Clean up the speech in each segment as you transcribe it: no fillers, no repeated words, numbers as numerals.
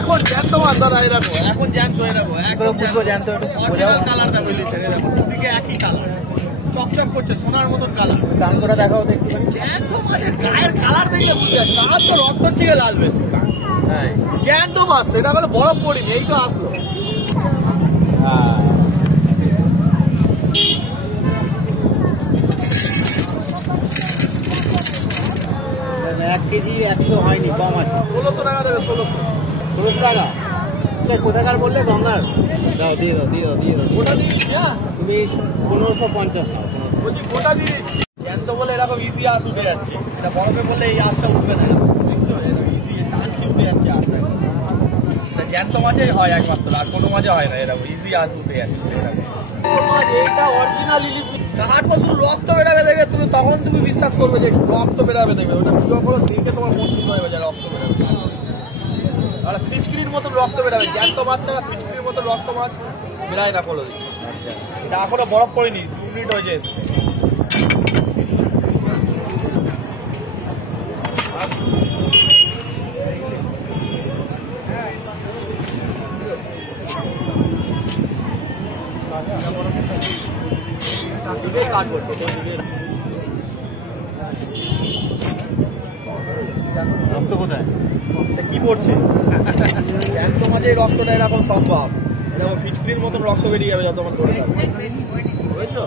এখন জ্যান্ত মাছ দাদা এরকম, এখন জ্যান্ত এরকম জ্যান্ত কালার দেখো ইলিশের এরকম দিকে একই কালার চকচক করছে সোনার মতন কালার। দাম করে দেখাও দেখতে জ্যান্ত মাছের গায়ের কালার দেখে বুঝে যাচ্ছে আমার তো রক্ত থেকে লাল বেশি। জ্যান্ত মাছ এটা করে বরফ পড়িনি, এই তো আসলো। 1 কেজি 100 হয়নি, কম আছে। 1600 টাকা দেবে। 1600 টাকা কোথাকার বললে? গঙ্গার? দাও দিয়ে দাও দিয়ে দাও দিয়ে দাও। গোটা দিয়েছি। তুমি 1550 নাও। বলছি গোটা দিয়েছি। জ্যান্ত বলে এরকম ইজি আঁশ উঠে যাচ্ছে, এটা বরফে বললে এই আঁশটা উঠবে না। দেখছো ইজি টানছি উঠে যাচ্ছে আঁশটা। জ্যান্ত মাছে হয় একমাত্র, আর কোনো মাছে হয় না এরকম ইজি আঁশ উঠে যাচ্ছে। এটা অরিজিনাল ইলিশ। 8 বছর রক্ত বেরাবে দেখে তুমি, তখন তুমি বিশ্বাস করবে যে রক্ত বেরাবে দেখবে। ওটা ভিডিও করো, দেখে তোমার মন ঠিক হয়ে যায় রক্ত বেরাবে। আর ফিচকিরির মতন রক্ত বেরাবে। জ্যান্ত মাছ ছাড়া ফিচকিরির মতন রক্ত মাছ বেরায় না কোনোদিন। এটা এখনো বরফ পড়েনি, 2 মিনিট হয়েছে। রক্ত কোথায়? কি পড়ছে? জ্যান্ত মাঝে রক্তটা এরকম সম্ভব, এরকম ফিচকিরির মতন রক্ত বেরিয়ে যাবে যতক্ষণ ধরে বুঝছো।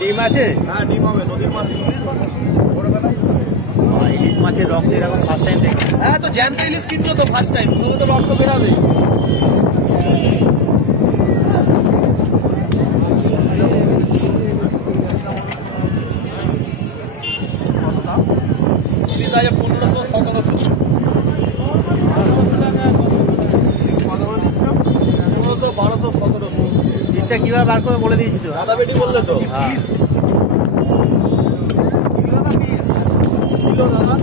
ডিম আছে? হ্যাঁ ডিম হবে, নদীর মাছ। ইলিশ মাছের রক্ত এরকম ফার্স্ট টাইম দেখি। হ্যাঁ তো জ্যান্ত ইলিশ কিনছো তো ফার্স্ট টাইম, শুধু তো রক্ত বেরাবে। ইলিশ আছে 1500 1700। 1500 1200 1700। ইলিশটা কিভাবে বার করে বলে দিয়েছি তো? দাদা বেটি বললে তো কিলো দাদা।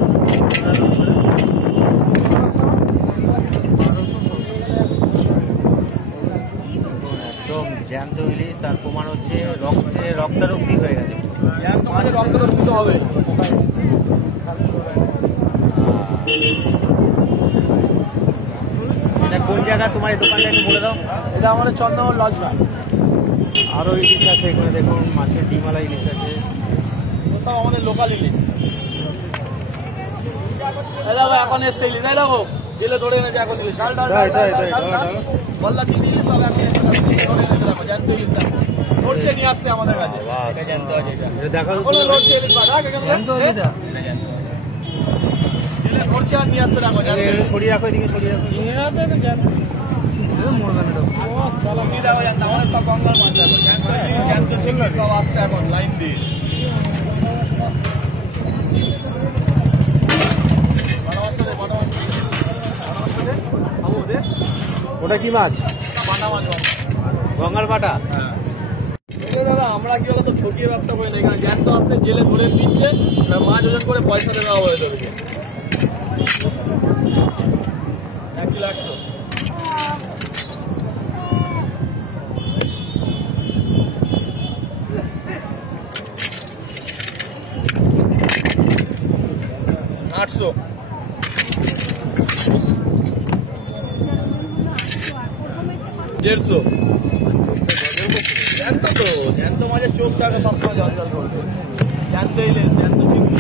একদম জ্যান্ত ইলিশ, তার প্রমাণ হচ্ছে রক্তারক্তি হয়ে গেছে। জ্যান্ত মাঝে রক্তারক্তি হবে। এটা কোন জায়গা তোমার এই দোকানটা একটু বলে দাও। এটা আমাদের চন্দ্রমোহন লজঘাট। আরো ইলিশ আছে এখানে, দেখুন মাছের ডিমালা ইলিশ আছে, সব আমাদের লোকাল ইলিশ। দেখো এখন এসছে ইলিশ, এই দেখো জেলে ধরে এনেছে এখন ইলিশ। বল্লা চিনি ইলিশ সব এখন ধরে এনেছে। দেখো জ্যান্ত ইলিশ ধরছে নিয়ে আসছে আমাদের কাছে। জ্যান্ত আছে দেখা ধরছে ইলিশ জেলে ধরছে আর নিয়ে আসছে। দেখো সরিয়ে রাখো, এদিকে সরিয়ে রাখো। আমাদের সব গঙ্গার মাছ। দেখো জ্যান্ত ছিল সব আসছে এখন লাইন দিয়ে। ওটা কি মাছ? পাটা মাছ, গঙ্গার পাটা। দাদা আমরা কি বলতো ঠকিয়ে ব্যবসা করি না, এখানে জ্যান্ত আসছে জেলে ধরে নিচ্ছে, মাছ ওজন করে পয়সা দেওয়া হয়ে যাবে। 1 কিলো 100। $800। $150। জ্যান্ত তো, জ্যান্ত মাঝে চোখটাকে সবসময় জল জল করবে। জ্যান্ত ইলিশ, জ্যান্ত চিংড়ি।